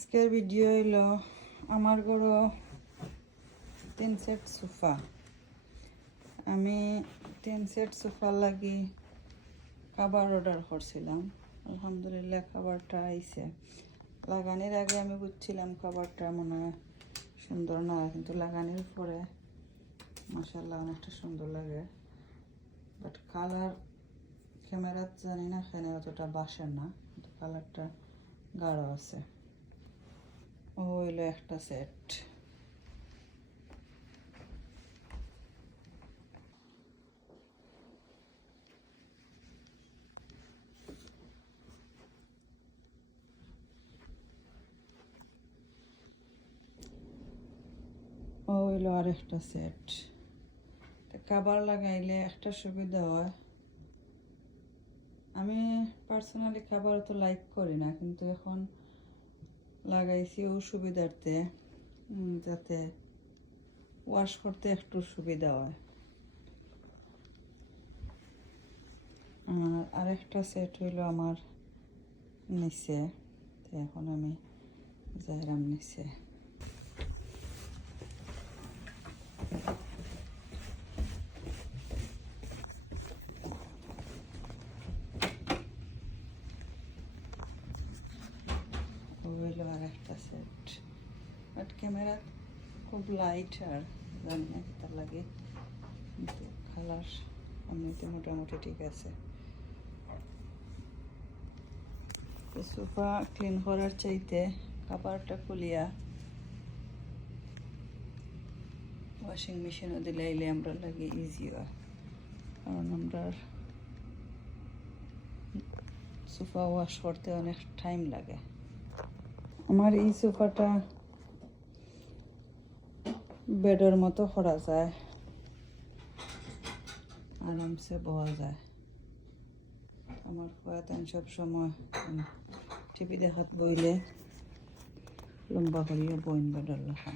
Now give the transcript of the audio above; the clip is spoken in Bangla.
আজকের ভিডিও হইলো আমার ঘর 3 সেট সোফা। আমি 3 সেট সোফা লাগি খাবার অর্ডার করছিলাম। আলহামদুলিল্লাহ খাবারটা আইছে। লাগানোর আগে আমি বুঝছিলাম খাবারটা মনে হয় সুন্দর না, কিন্তু লাগানোর পরে মাশাআল্লাহ অনেকটা সুন্দর লাগে। বাট কালার ক্যামেরাত জানি না এখানে অতটা বাসে না, কিন্তু কালারটা গাঢ় আছে। ও হইলো একটা সেট। ও হইলো আর একটা সেট। খাবার লাগাইলে একটা সুবিধা হয়, আমি পার্সোনালি খাবার তো লাইক করি না, কিন্তু এখন লাগাইছি ও সুবিধার্থে, যাতে ওয়াশ করতে একটু সুবিধা হয়। আর আরেকটা সেট হইলো আমার নিচে, তো এখন আমি যাইরাম নিচে। হইলো আর একটা সেট। বাট ক্যামেরা খুব লাইট আর জানি না কি তার লাগে, কিন্তু কালার এমনিতে মোটামুটি ঠিক আছে। সোফা ক্লিন করার চাইতে খাবারটা খুলিয়া ওয়াশিং মেশিনও দিলাইলে আমরা লাগে ইজি হয়, কারণ আমরা সোফা ওয়াশ করতে অনেক টাইম লাগে। আমার এই সোফাটা বেডের মতো করা যায়, আরামসে বওয়া যায়। আমার কয়েকদিন সব সময় টিভি দেখাত বইলে লম্বা করিয়া বইন বেডের লেখা।